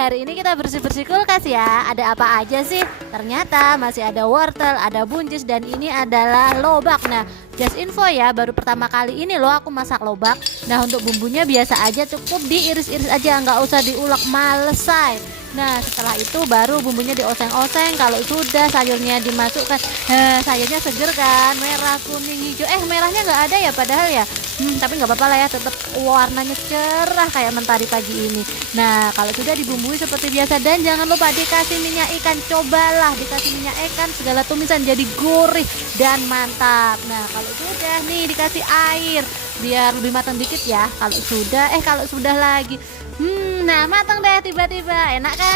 hari ini kita bersih-bersih kulkas ya. Ada apa aja sih? Ternyata masih ada wortel, ada buncis, dan ini adalah lobak. Nah, just info ya, baru pertama kali ini loh aku masak lobak. Nah, untuk bumbunya biasa aja, cukup diiris-iris aja, nggak usah diulek, males say. Nah, setelah itu baru bumbunya dioseng-oseng. Kalau sudah sayurnya dimasukkan, sayurnya seger kan, merah, kuning, hijau. Merahnya nggak ada ya padahal ya. Tapi nggak apa-apa lah ya, tetap warnanya cerah kayak mentari pagi ini. Nah, kalau sudah dibumbui seperti biasa, dan jangan lupa dikasih minyak ikan. Cobalah dikasih minyak ikan, segala tumisan jadi gurih dan mantap. Nah, kalau sudah nih dikasih air biar lebih matang dikit ya. Kalau sudah lagi. Nah, matang deh tiba-tiba. Enak kan?